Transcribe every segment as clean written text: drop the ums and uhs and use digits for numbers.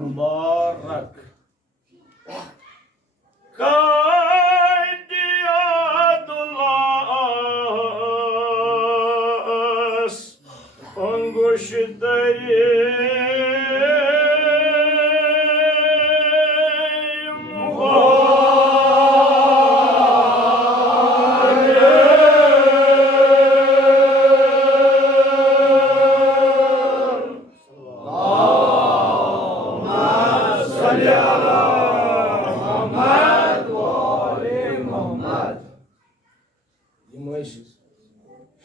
Mubarak.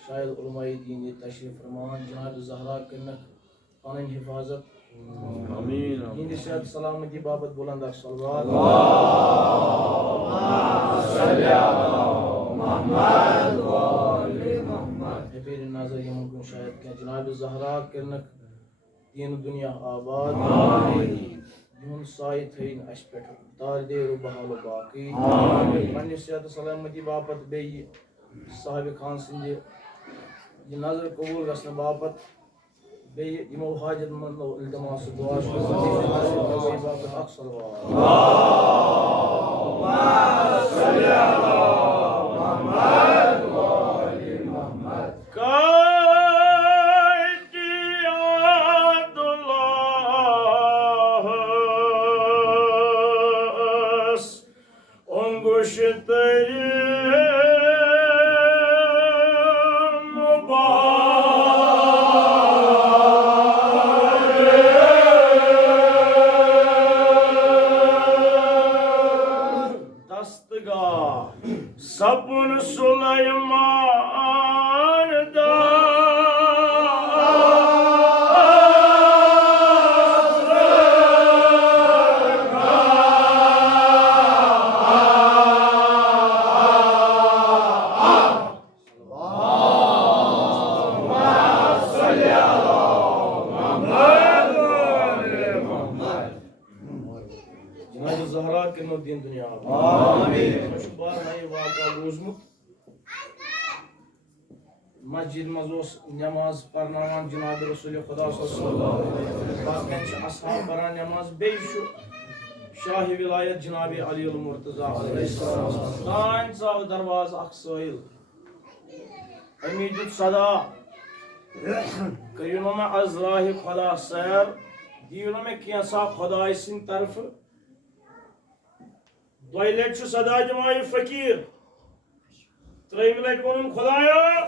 शायद उलमाए दीन ये तशरीफ फरमान जनाब ज़हरा करनक पन हिफाजत आमीन हिंद सेहत सलामती बाबत बुलंद सल्लल्लाहु अलैहि वसल्लम नजर यमुन शायद के जनाब ज़हरा करनक दीन दुनिया आबाद आमीन युन साय थैन अश पेठ तार दे बहाल बाकी आमीन पन सेहत सलामती बाबत बे साहिब खान सिंह ये नजर कबूल गसन बापत बे यमो हाजत मंद इल्तमास दुआ सपुन सुलेमान दा ज़हरा के नो दिन दुनिया आमीन बार नए वाक़ा रोजमुत मस्जिद मज़ोस नमाज पढ़नावान जनाब रसूल खुदा सल्लल्लाहु अलैहि वसल्लम असहाब पढ़ान नमाज बेशु शाह विलायत जनाब अली अल मुर्तज़ा अलैहिस्सलाम तान साव दरवाज अक्सोइल अमीद सदा करियो में अज़राह खुदा सैर दियो में कैसा खुदा सिन तरफ लट सदा जमाय फकीर त्रेम लट वो खुदाया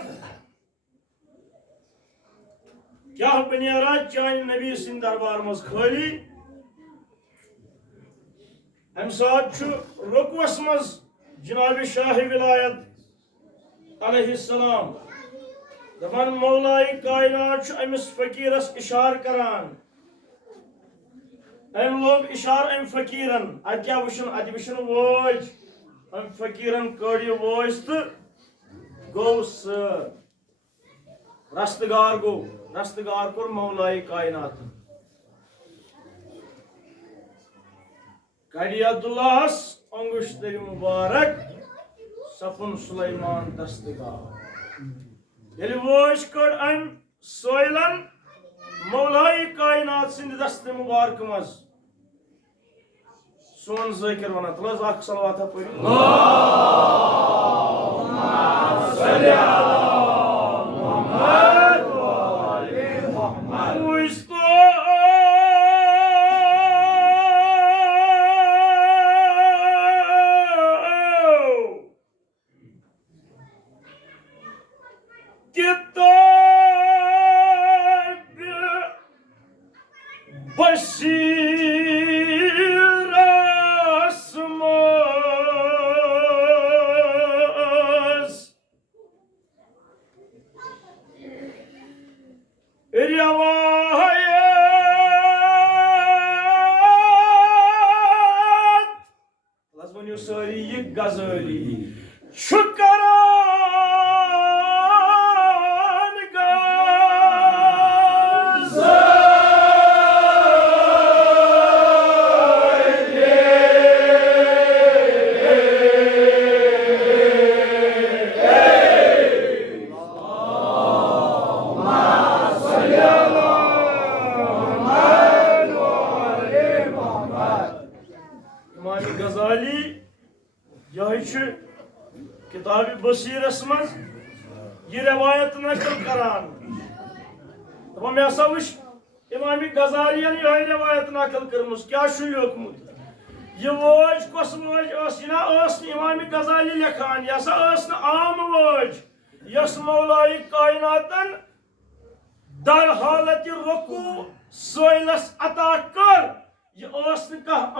क्या बनियारा चान नबी सिंह दरबार मज खाली अम सात रुकवस मज जनाब शाह विलायत अलैहिस्सलाम दपान मौलाए कायनात अमिस फकीरस इशार करान अम लोग इशार अम फकीरन अत क्या वुशन अत वुशन वोज अम फकीरन कड़ियो वोज तो गो रस्तगार कोर मौलाए कायनात कड़ी अब्दुल्लाहस अंगुश्तरी मुबारक सपुन सुलेमान दस्तगार ये वोज कड़ अम सोयलन मौलाए कायनात सिंध दस्त मुबारक मज सोन ज़ाकिर वना तलज अख सलवात पढ़ो अल्लाहुम्मा सल्ली अला मुहम्मद व आले मुहम्मद गजली शुक्रान गजाली यह किताब बसीरस मज यह रवायत नकल करान दपा मे हसा वुच इमाम गजालियन यह रिवायत नकल कर्मस क्या लिखमुत यह वोज कस वोज यह इमाम गजाली लिखान यह आम वोज यस मौलाए कायनातन दर हालत रुकू सोइलस अता कर यह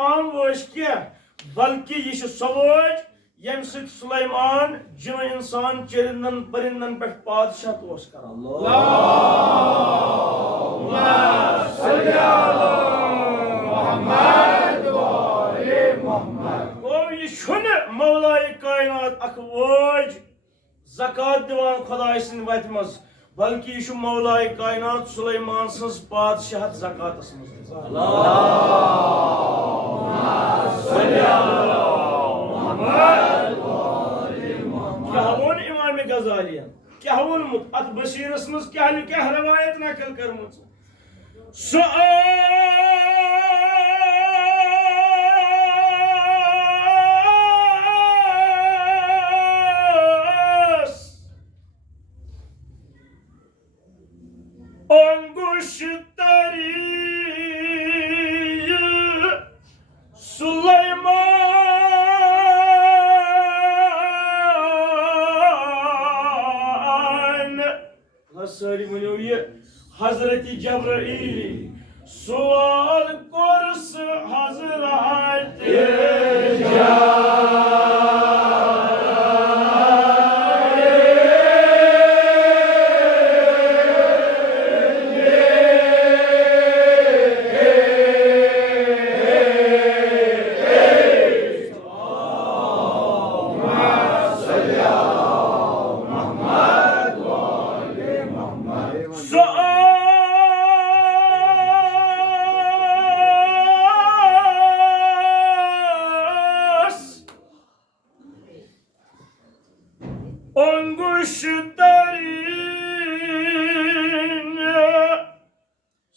आम वोज क्या बल्कि यह सो वोज यम सुलेमान जिन इंसान चरिंदन परिंदन पे पादशाह करान यह मौलाए कायनात अख वोज ज़कात दिवान खुदाय सिंद वत मज बल्कि यह मौलाए कायनात सुलेमान सज पादशाह ज़कातस मज क्या वोन इमाम गजालियन क्या वोनमुत अत बशीरस मज क्या रवायत नकल कर्मच अंगुश तरी सुलेमान सारी वनो ये हजरत जब्राईल सवाल कुर्स हजरत अंगुश तरीन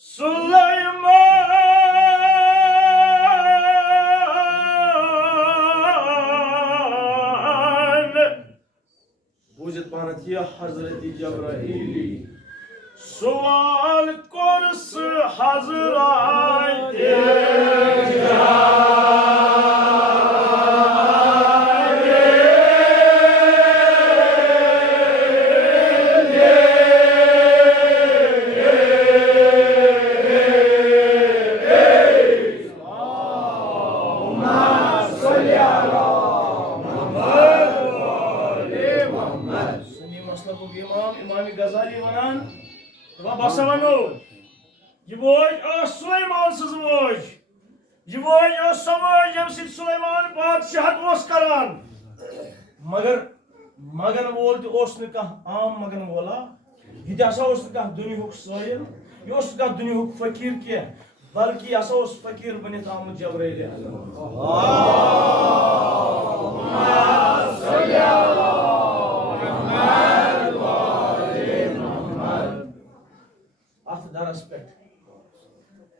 सुलेमान बूझत पानत यह हजरत जब्राईल सवाल कुर्स हजरत इमाम गजाली वनान बस वनो यह वोज सुलेमान सज वोज यह वोज सो वोज यम सि सुलेमान बादशाहत करान मगन वोल तो आम मगन वोला यह दुनिया साहिल यह दुनिया फकीर क्या बल्कि यह फकीर बनित आमुत जब्राईल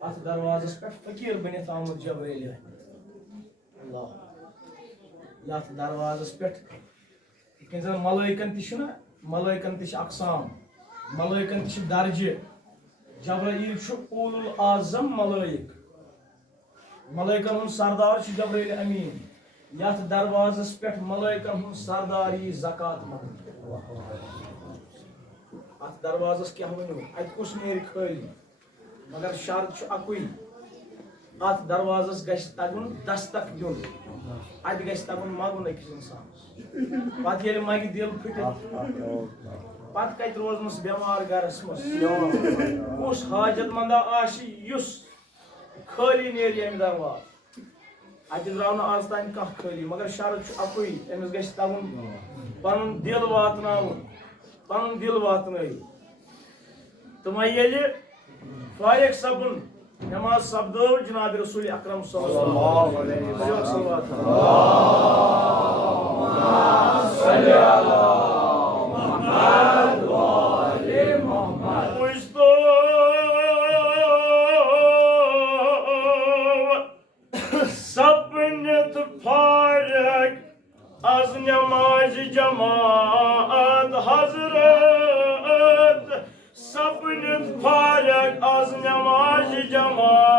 अथ दरवाजस पे फकीर बनित आमुत जब्राईल अल्लाह दरवाजस पे मलाइकन मलाइकन अकसाम मलाइकन दर्जे जब्राईल उलुल आज़म मलाइकन हुन सरदार जब्राईल अमीन यथ दरवाजस पे मलाइकन हुन सरदार यी ज़कात मंगने अत दरवाजस क्या वनो अत कुछ नेर खाली मगर शर्त अकुई अत दरवाजस गश तगुन दस्तक दिन अत गश तगुन मगुन अकिस इंसान पत ये मग दिल फुटित पत कत रोजनस बेमार गरस मस कुस हाजतमंदा आशि युस खाली नेर यम दरवाज अत द्राव न आज तान कह खाली मगर शर्त अकुई अमिस गश तगुन पनुन दिल वातनाउन पनुन दिल वातनाई तुम ये फारिक सपन नमाज सपदो जनाब रसूल अकरम सल्लल्लाहु अलैहि वसल्लम सपनत फारिक az नमाज जमात हजरत सपनत फारिक az namaz cemaat.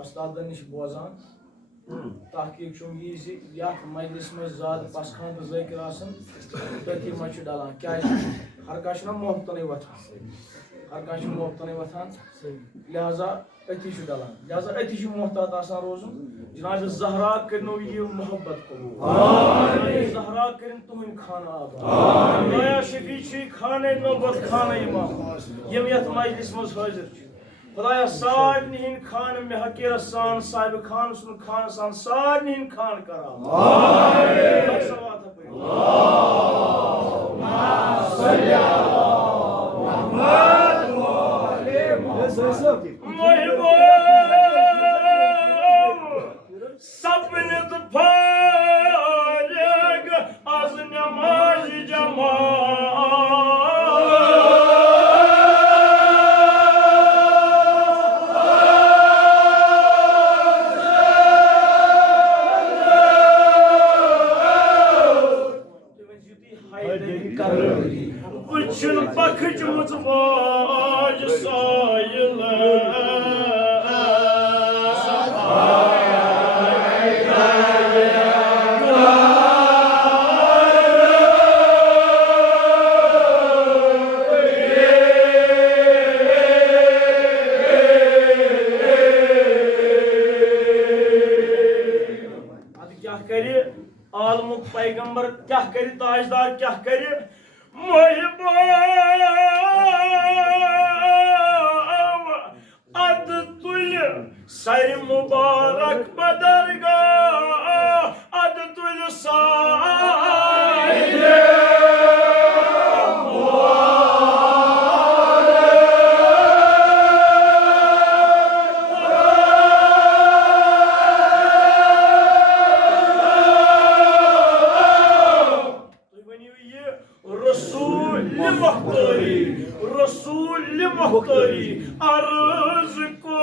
Ustadın iş bozan, tahkik şungizi, yat meclis में ज़ाद paskan ज़िक्र आसन, तथी मचु डालान क्या हर काशना मोहब्बत नहीं वथान, हर काशना मोहब्बत नहीं वथान, लिहाजा अति शु डालान, लिहाजा अति शु मोहब्बत आसान रोज़ुन, जनाब ज़हरा करनो ये मोहब्बत को, ज़हरा करें तुम्हें खाना आबा, नया शफीची खाने नौबत खाना इमाम, ये मियात मजलिस में हाजिर खुदाया सारनी हिन खान में हकीर सान साहिब खान सुन खान सान सारनी हिन खान करा आमीन सलावत है अल्लाहुम्मा सल्ली अला मुहम्मद व आले मुहम्मद सपने तो फारग आज नमाज जमा Bakıcımız var sayılı करे आलमुक पैगंबर क्या करे ताजदार क्या करे मोहिबा अद तुल सर मुबारक बदरगा अद तुल साइले रसूल मुख्तरी अर्ज को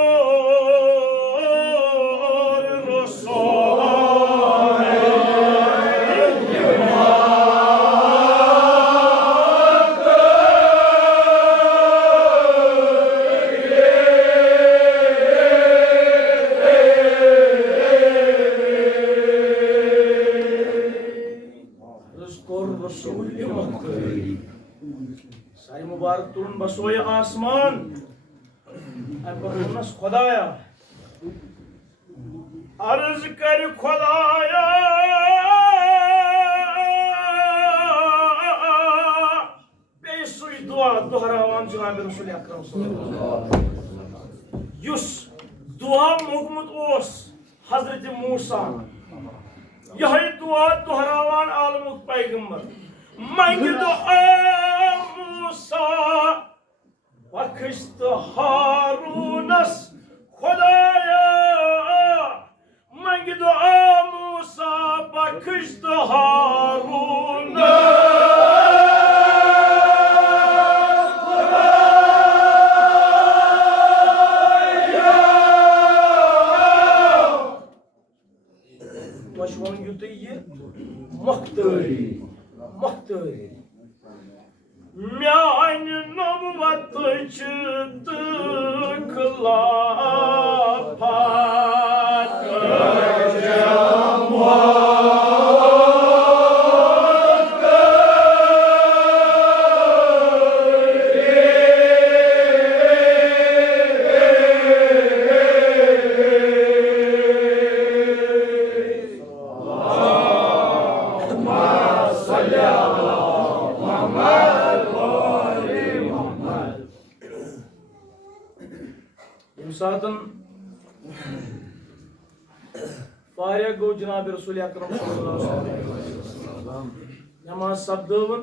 सारी मुबारक तुम बसोय आसमान खुदाया अर्ज कर खुदाया बेसुई दुआ दोहरावान जनाब रसूल अकरम युस दुआ मोहम्मद ओस हजरत मूसा यही दुआ दोहरावान आलमुक पैगंबर मंग दुआ मूसा बख्शत हारूनस खुदाया मंग दुआ मूसा बख्शत हारूनस वशवन युत ये मुख्तरी मुख्तरी म्यान नबुवत च खिलाफत सातन फारिग गो जनाब रसूल अकरम सल्लल्लाहु अलैहि वसल्लम नमाज सब्दवन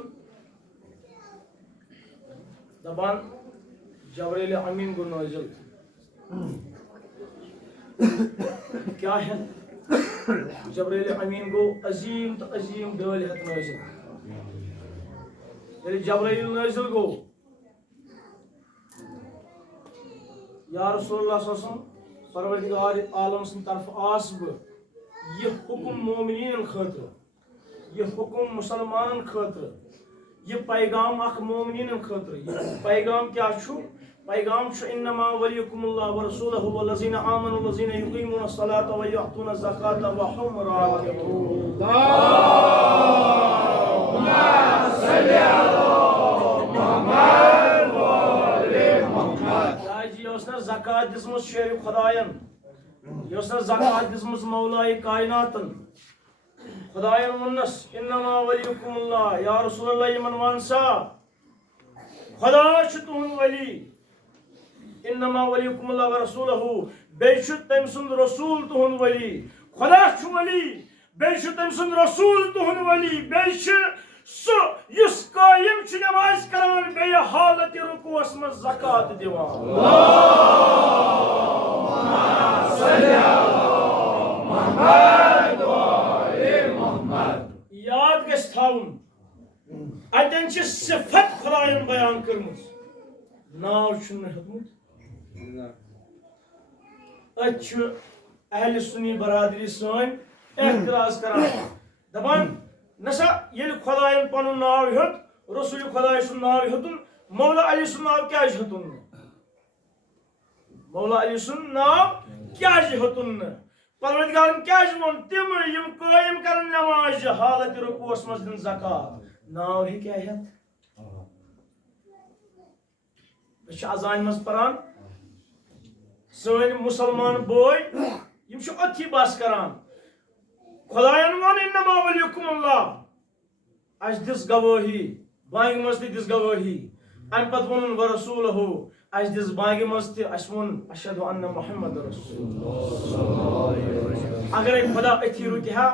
दबान जबरील अमीन गो नाजिल क्या है जबरील अमीन गो अजीम तो अजीम डल हत नाजिल जबरील नाजिल गो या रसूलुल्लाह सल्लल्लाहु अलैहि वसल्लम परवरदिगार आलम सं तरफ आस ब ये हुक्म मोमिनीन खातिर ये हुक्म मुसलमानन खातिर ये पैगाम अख मोमिनीन खातिर ये पैगाम क्या छु पैगाम छु इन्नमा वलियुकुमुल्लाह व रसूलुहु वल्लज़ीना आमनु वल्लज़ीना युक़ीमुना अस्सलाता व युअतूना ज़काता व हुम राकिऊन अल्लाहुम्मा सल्लि अला मुहम्मद व आले मुहम्मद योसना ज़कात दिसमुस शेर खुदायन योसना ज़कात दिसमुस मौलाए कायनातन खुदायन मुन्नस इन्नमा वलियुकुमुल्लाह या रसूलुल्लाह यमन वांसा खुदा छु तुहुन वली इन्नमा वलियुकुमुल्लाह व रसूलुहु बेशु तम सुंद रसूल तुहुन वली खुदा छु वली बेशु तम सुंद रसूल तुहुन वली बेशु सो युस कायम छु नमाज करान बे हालत रुकूस में ज़कात दिवान अल्लाहुम्मा सल्लि अला मुहम्मद व आले मुहम्मद याद गस थाउन अतन छ सिफत खुदायन बयान करमुस नाव छु हदमुत अच्छु अहले सुन्नी बरादरी सन एतराज करान दबान नसा ये खुदायन पन नाव हेत रसूल खुदाय सुन नाव हेतुन मौला अली सुन नाव क्या हेतुन मौला अली सुन नाव क्या हेतुन परवरदिगारन क्या मन तिम यम कायम करन नमाज हालत रुकूस मज दिन ज़कात नाव है क्या हेत बश अजान मज परान सन मुसलमान बोय यम छु अथी बस करान Khudayan van innama waliyukumullah. As this gavahi, buying must this gavahi. And patwanun wa rasulahu. As this buying must ashmun ashadu anna Muhammad Rasulullah. Agar ek khuda athi rukiha,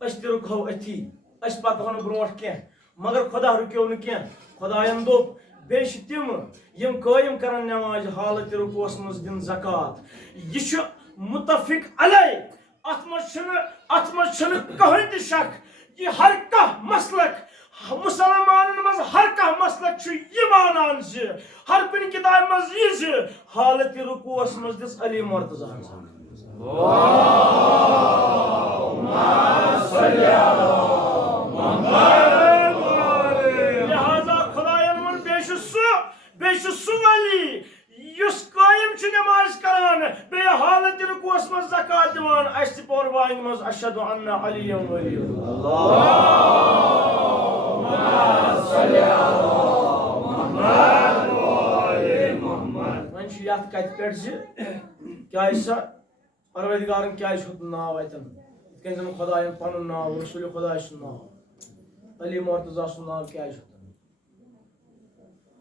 as te rukho athi. As patwan brot kya. Magar khuda rukyo nu kya. Khudayan do besh tim yim qaim karan namaz halat rukos muz din zakat. Yishu mutafik alay. Atmashını kahindi şak. Ye har kah maslak. Müslümanımız har kah maslak şu imananızı. Har bir kitabımız yüzü. Haleti rukuasımız dis Ali Murtaza. Allahümme salli ala Muhammed ve aleyhi. Lihaza Khudayanımın beşi su veli. Yus qaim çü namaz karan. Be haleti rukuasımız zakat divan. Aşti porvayımız aşhadu anna aliyen veliyullah. Allahümme salli ala Muhammed ve aleyhi Muhammed. Ben şu yat kayıt perci. Kâysa Parvardigarın kâysa hudun nav aytan. Kendinin Khudayan panun nav, Resulü Khudaysın nav. Ali Murtaza'sın nav kâysa hudun.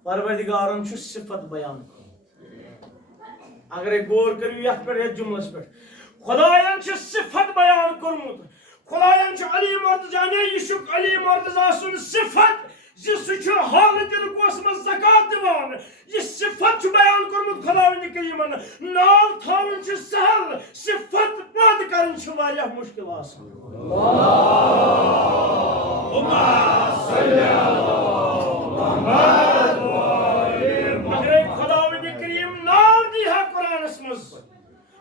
Parvardigarın şu sıfat bayan. Agar gor kariyo yat per yat cümles per. Khudayan şu sıfat bayan kurmut. Khudayan şu Ali Murtaza ne yüşük Ali Murtaza'sın sıfat. Jisuçu haleti rukosmaz zakat divan. Jis sıfat şu bayan kurmut Khudayan kıyman. Nav tavun şu sahal. Sıfat bad karın şu variyah muşkil asın. Allahümme salli ala Muhammed ve aleyhi. Agar Khudayan kıyım nav diha Kur'an'ısmız.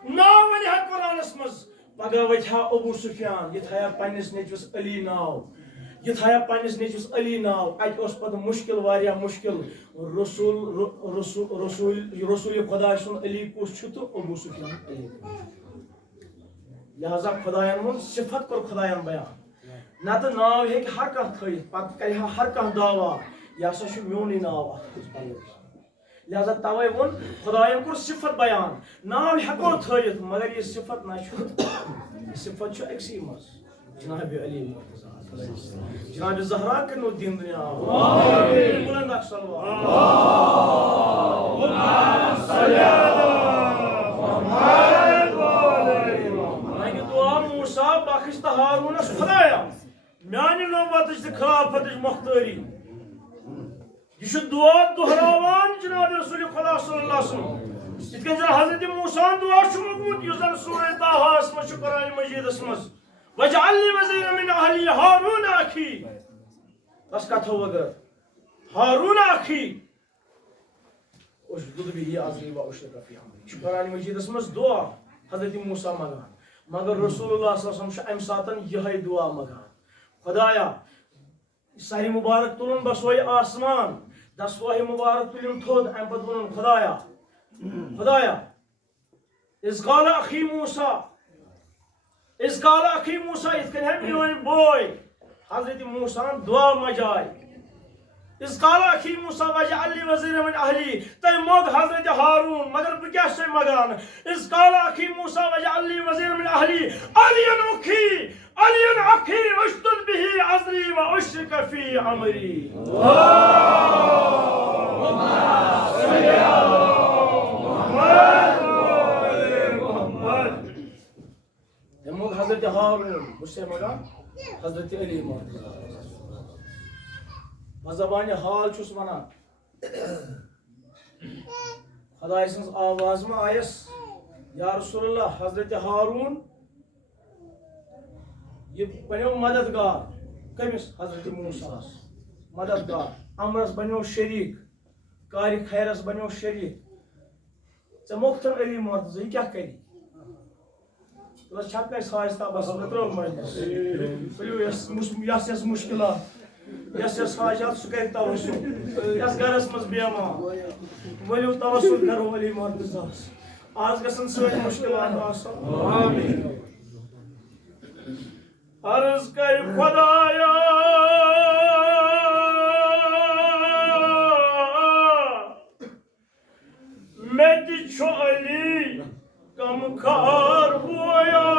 Nav diha Kur'an'ısmız. Baga vajha Abu Sufyan. Yithaya pannis neçus Ali nav. Yithaya pannis neçus Ali nav. Aj os pad mushkil variyah mushkil. Rasul Khudaysın Ali kus çutu Abu Sufyan Ali. Lihaza Khudayanın sıfat kor Khudayan bayan. Natı nav hek har kah thayit. Pat kariha har kah dava. Yasa şu myoni nav. Lihaza tavay won Khudayan kor sıfat bayan. Nav heko thayit. Magar ye sıfat na şu. Sıfat şu eksimaz. Cenab-ı Ali Murtaza. Cenab-ı Zahra kanu din dünya. Amin. Buland aksalva. Allahümme salli ala Muhammed ve aleyhi Muhammed. Hangi dua Musa bakışta Harun'a Khudaya. Meani nöbetişti kılafetiş muhtari. Şu dua duhravan Cenab-ı Resulü Khuda sallallahu aleyhi ve sellem. İtken Hazreti Musa'nın dua şu mukmut yüzden Sure-i Taha ismi şu Kur'an-ı Mecid ismiz. Vec'alli vezire min ahli Harun akhi. Tas katha vagar. Harun akhi. Oş dudu bihi azri ve oşlaka fi amri. Şu Kur'an-ı Mecid ismiz dua. Hazreti Musa magan. Magar Resulullah sallallahu aleyhi ve sellem şu emsatan yahay dua magan. Khudaya. Sahi mübarek tulun basvay asman. Dasvahi mübarek tulun thod empadunun Khudaya. Khudaya. İzgâle akhi Musa. İzgâle akhi Musa itken hem yoğun boy. Hazreti Musa'nın dua macay. İzgâle akhi Musa vec'alli vezire min ahli. Tay mod Hazreti Harun. Magar bu kya şey magan. İzgâle akhi Musa vec'alli vezire min ahli. Aliyen ukhi. Aliyen akhi. Uştud bihi azri ve uşrika fi amri. Allahümme salli ala Muhammed ve aleyhi Muhammed. Demog Hazreti Harun. Bu şey magan. Hazreti Ali Murtaza. Mazabani hal çus bana. Khudaysınız avazımı ayas. Ya Resulullah Hazreti Harun ye baniyo madadgar. Kamis Hazreti Musa. Madadgar. Amras baniyo şerik. Kari khairas baniyo şerik. Çamoktan Ali Murtaza ye kya kari? Bas çakay sahista bas metro majlis. Biliyor yas muşkilat. Yas hajat sukayt tavassul. Yas garasmaz biyama. Veliu tavassul karo Ali Murtaza. Az gasan söyle muşkilat asa. Amin. Arz kay Khudaya. Med ço Ali kam kar huya.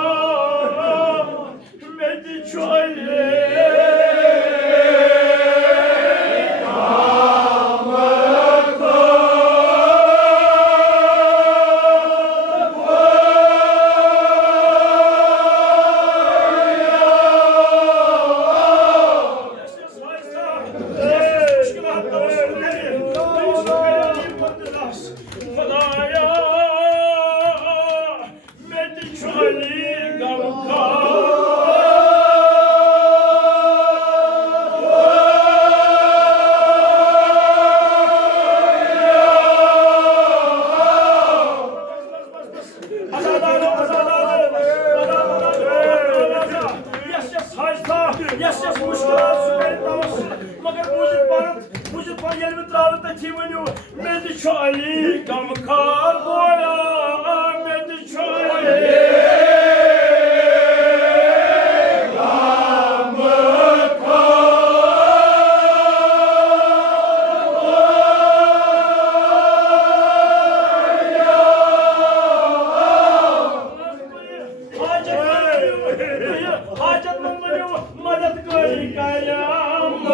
थी वनो में अली कम खार बोया में अली हाजत मदद करी कायम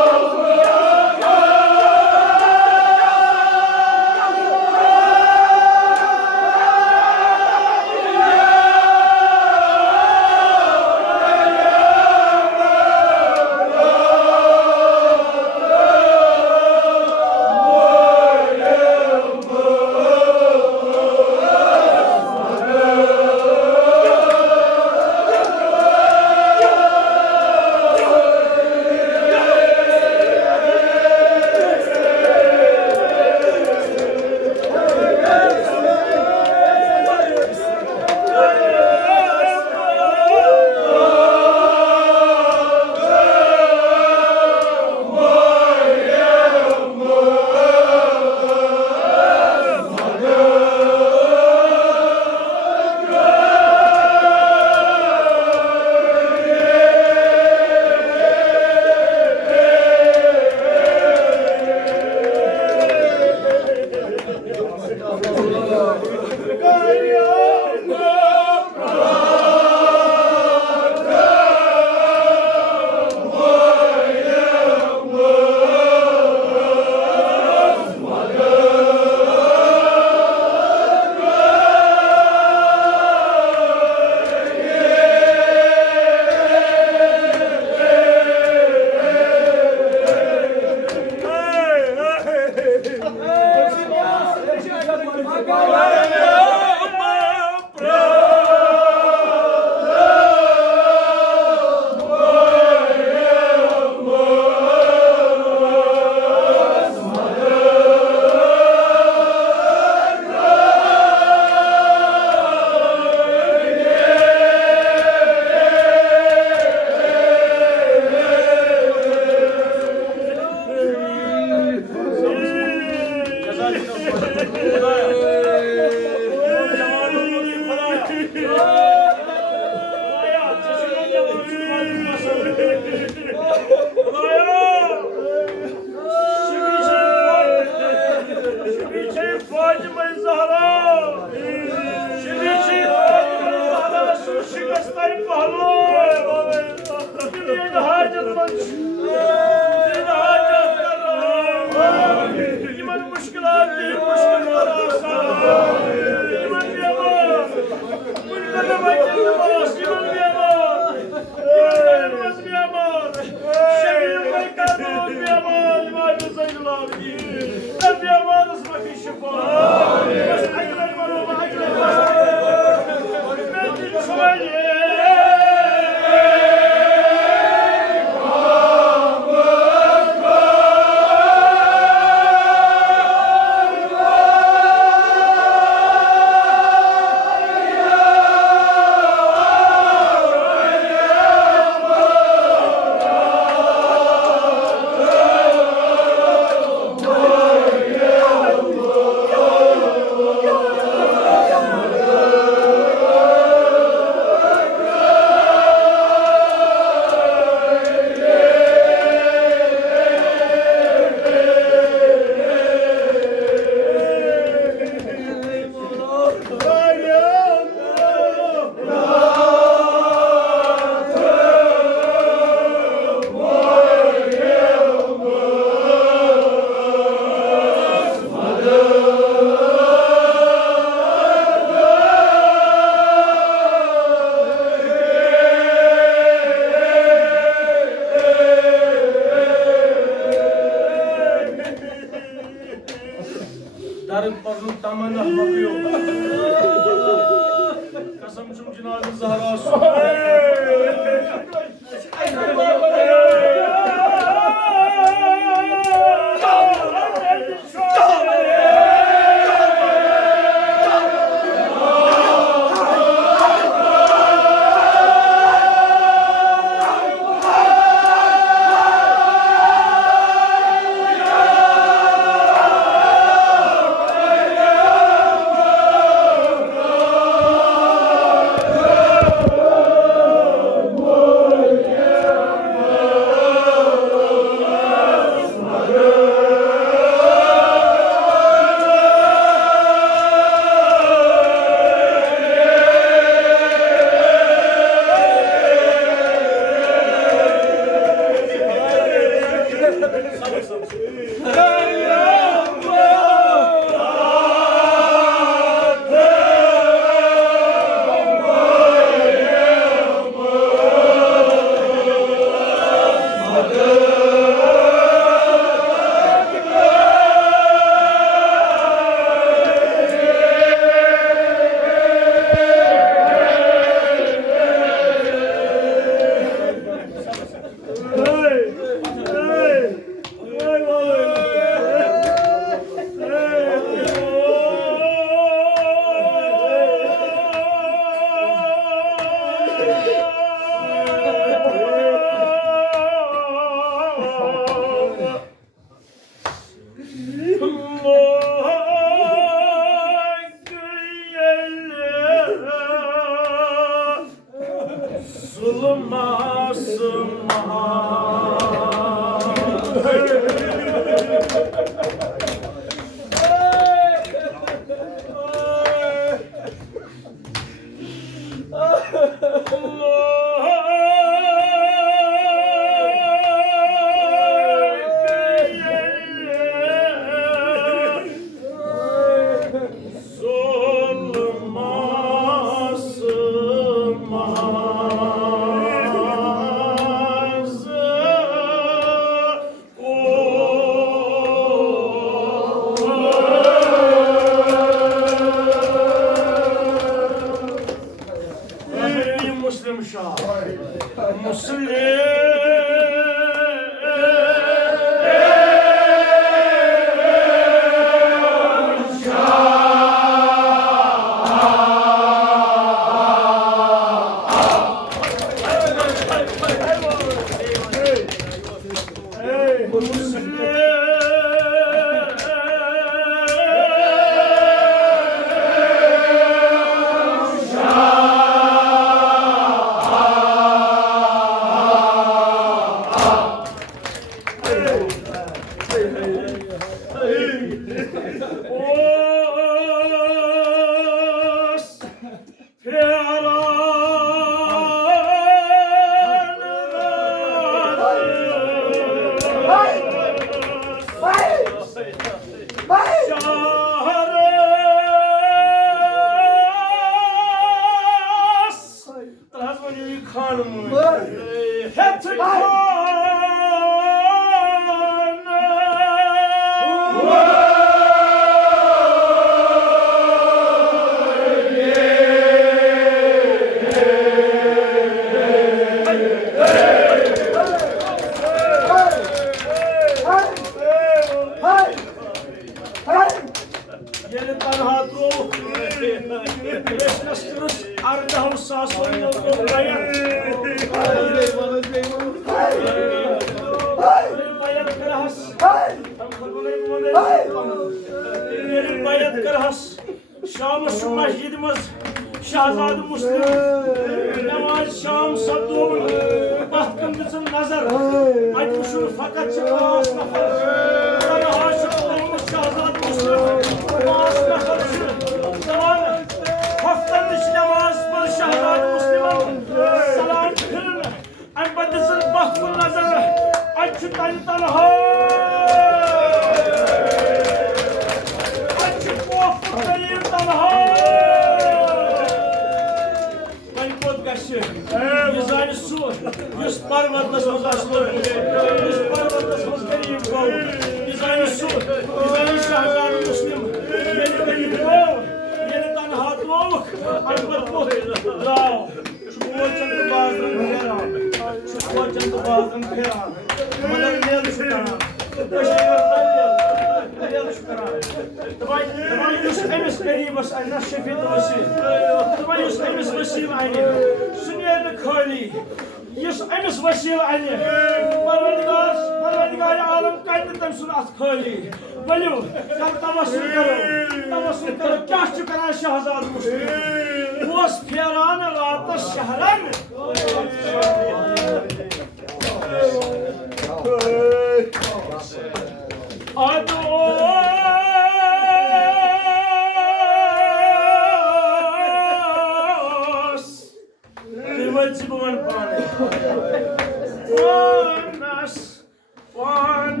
One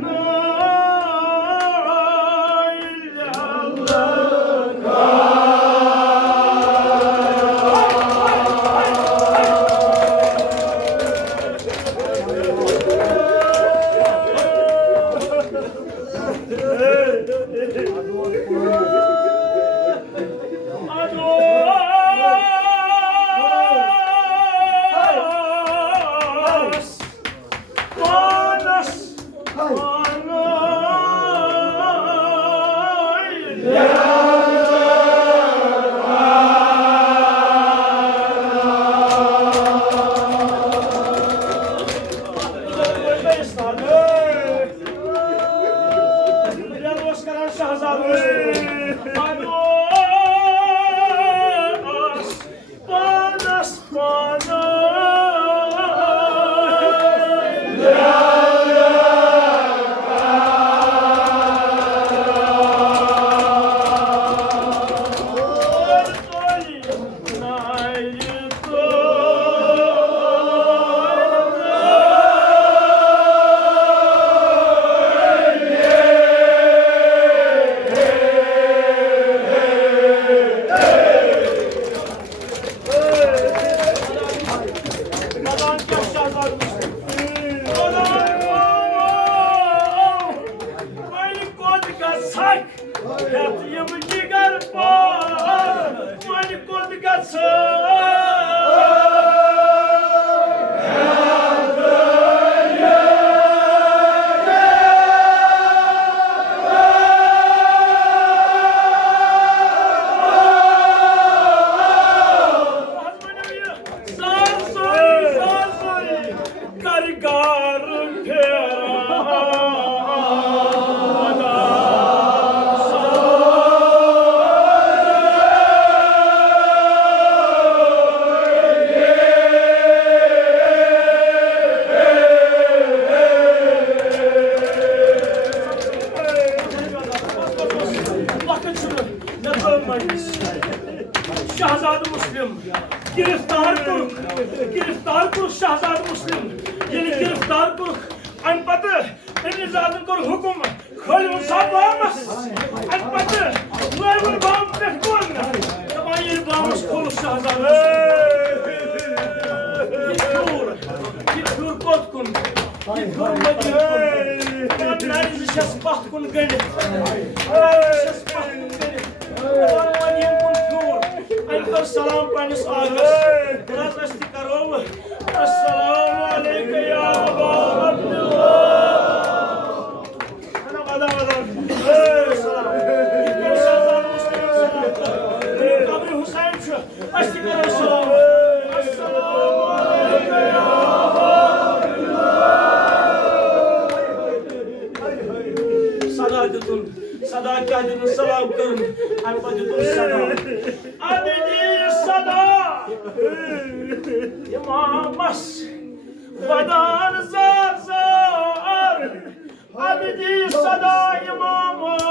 sak, yatıyım ciğer var, mani kod Şahzade Müslim, गिरफ्तार kur Şahzade Müslim, yeni गिरफ्तार kur, anpatı, Emirzade'nin kur hukum, kölün sabahımız, anpatı, müevin bağım tefkun, tamam yeni bağımız kolu Şahzade. Gittur kotkun, gittur medyutkun, kanlarınızı şesbahtkun gönül, şesbahtkun gönül, Assalamu panis agus. Razasti karov. Assalamu alayka ya Aba Abdullah. Ana vada. Salam. Şahzade Müslim salam. Kabri Hüseyin şu. Asti karov salam. Assalamu alayka ya Aba Abdullah. Sadakatun. Sadakatun salam kırın. Anpacıtun salam. Abidi sada İmamas Vadan zar Abidi sada İmamas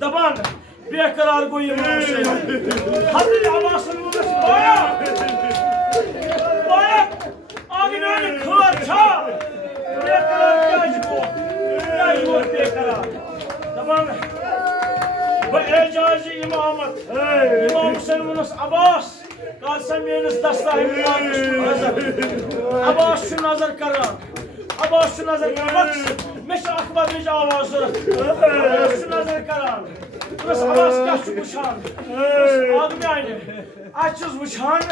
दबान बेकरार गो इमाम हुसैन हजरत अब्बास बाया बाया आगे खर छा बेकरार क्या बेकरार दबान एजाज इमामत इमाम हुसैन वनस अब्बास कल सा मेनस दस्ता अब्बास नजर कर अब्बास नजर कर मे अखबार आवाज जरूरत नजर कर अब्बास क्या वुचान आदमी आने वुचान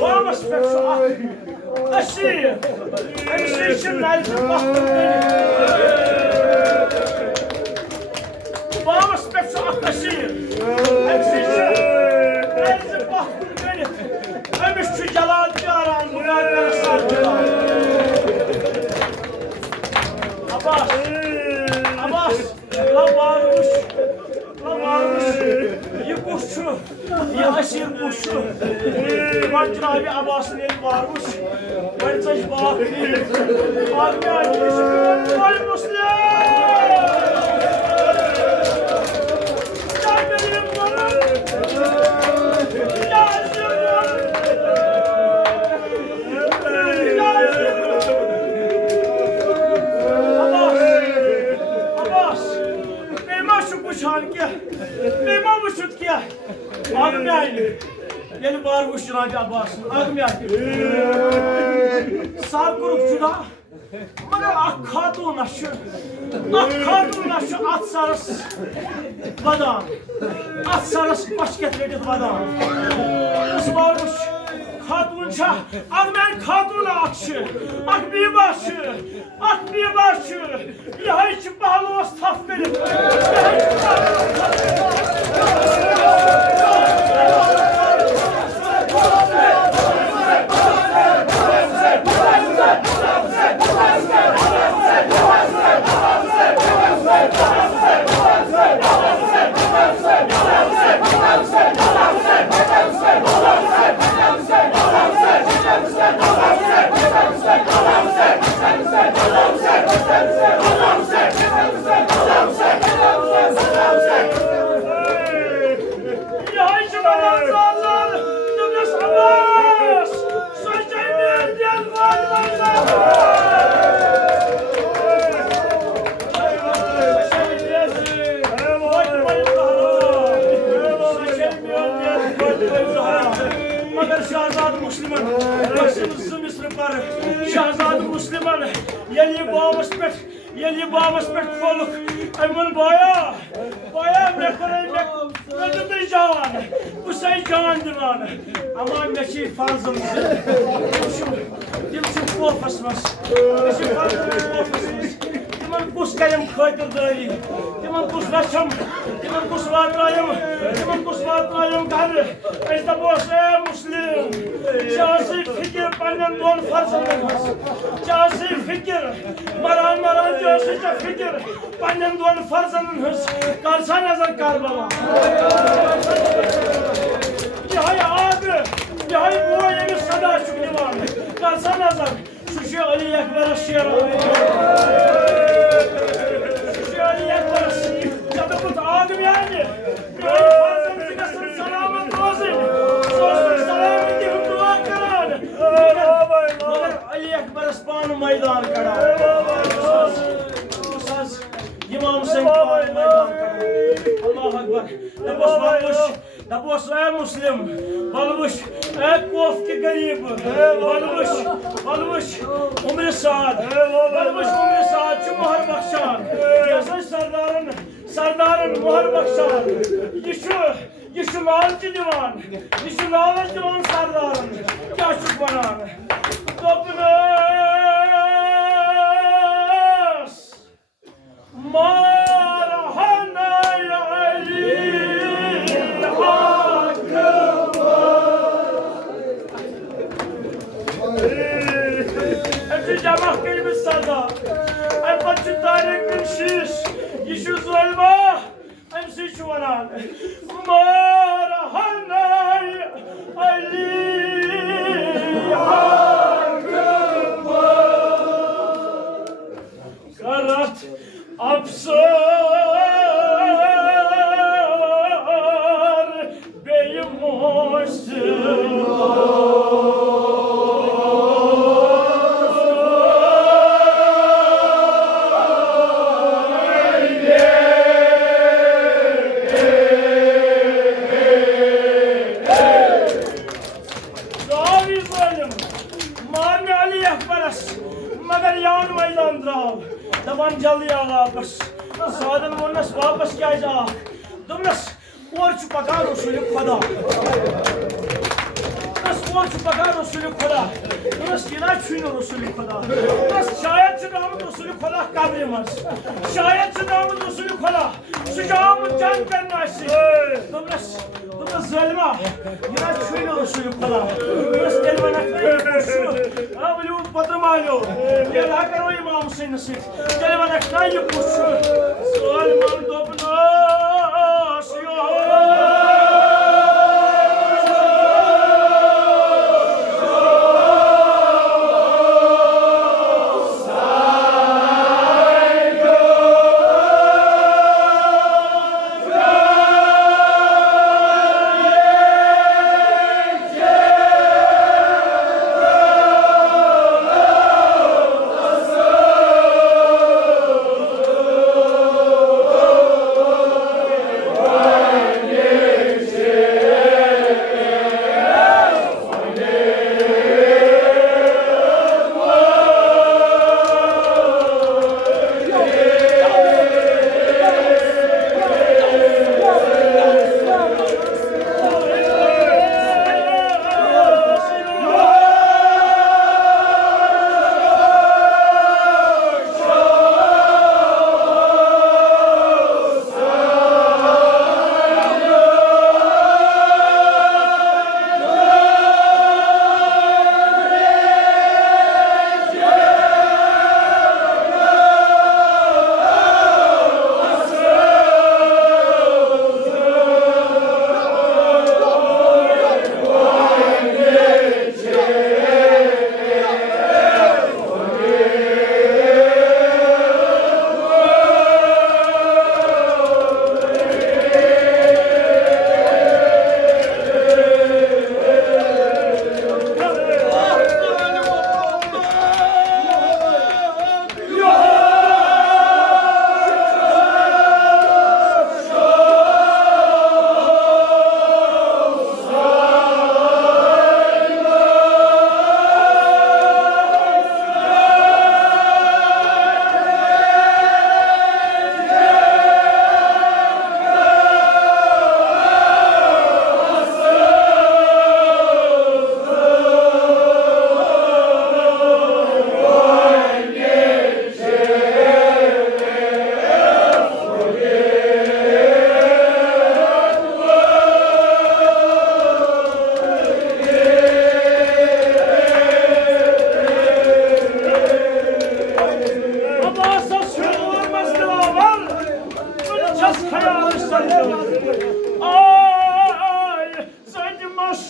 बामस पे बामस पे अमिस जलाल चारान Abbas, Abbas, la varmış, ya kuşçu, ya aşır kuşçu. Bancın abi Abbas'ın eli varmış, ben saç bakıyor. Abi annesi, ay Müslüm! Gel benim bana! Memam uçut ki, adım yani. Gelip varmış Cenab-ı Abbas'ın, adım yani. Sar kurukçuda, bana ak kadın aşı at sarıs badan, at sarıs baş getirdi badan. Kız varmış, kadınca, ben kadına akşı, ak bir başı, ya hiç pahalı olmaz taf benim, ya hiç pahalı Ya hiç मगर शहजाद मुस्लिमन बख्शिम ज़ मिस्र पर शहजाद मुस्लिमन यली बावस पे खोलुक अमन बाया मे करे मे दे जान उसै जान दिवान अमा मे छी फाजम दिम छी कोफस मस मे छी फाजम कोफस मस तिमन कुस कयम खातिर दारी तिमन कुस रचम तिमन कुस वात्रायम घर अस दपोस ए मुस्लिम चासी फिक्र पन्न दोन फर्जन चासी फिक्र मरान चासी फिक्र पन्न दोन फर्जन कर सा नजर करबला यह आग यह वो ये सदा शुक्रवान कर सा नजर सुशी अली अकबर शेर अली अकबर जब कुछ आग में आने सलामत रोज़े सलामती हम दुआ करान अली अकबर पान मैदान करा इमाम सिंह पान मैदान करा अल्लाह अकबर दपोस ए मुस्लिम बलवुश ए कोफ के गरीब बलवुश उम्र साद मोहर बख्शान सरदारन मोहर बख्शान यशु लालच दिवान सरदारन क्या छु बनान दोपनस मारहना या अली जमा कल सदा पे तारीख शीश यह जुलमा अम सान मारहना अली करत अफसर बेमोश मगर यान मैदान द्राव दपान जल्दी आ वापस सादन वोनस वापस क्या जा दोनस और पका रसूल खुदा और पका रसूल खुदा दोनस किना छुनो रसूल खुदा बस शायद से नाम रसूल खुदा कब्र मस शायद से नाम रसूल खुदा सुजाम जंग करना से दोनस ज़ालिमा किना छुनो रसूल खुदा दोनस कलमा नखना अब लो पत्र मालो ये ला करो इमाम से नसीब कलमा नखना ये पूछ सवाल मान दोपना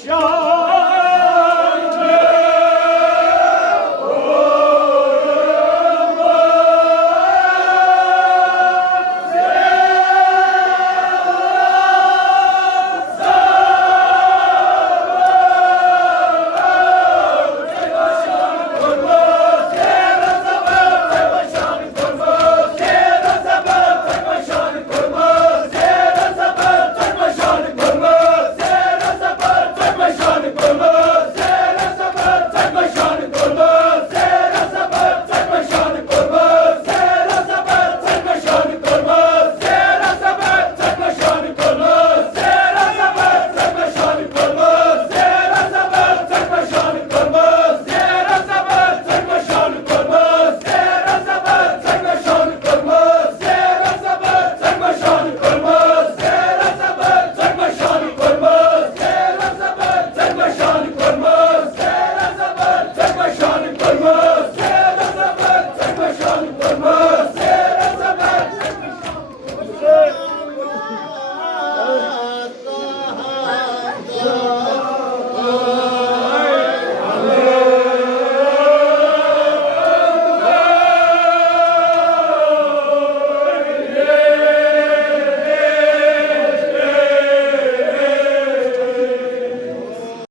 शाह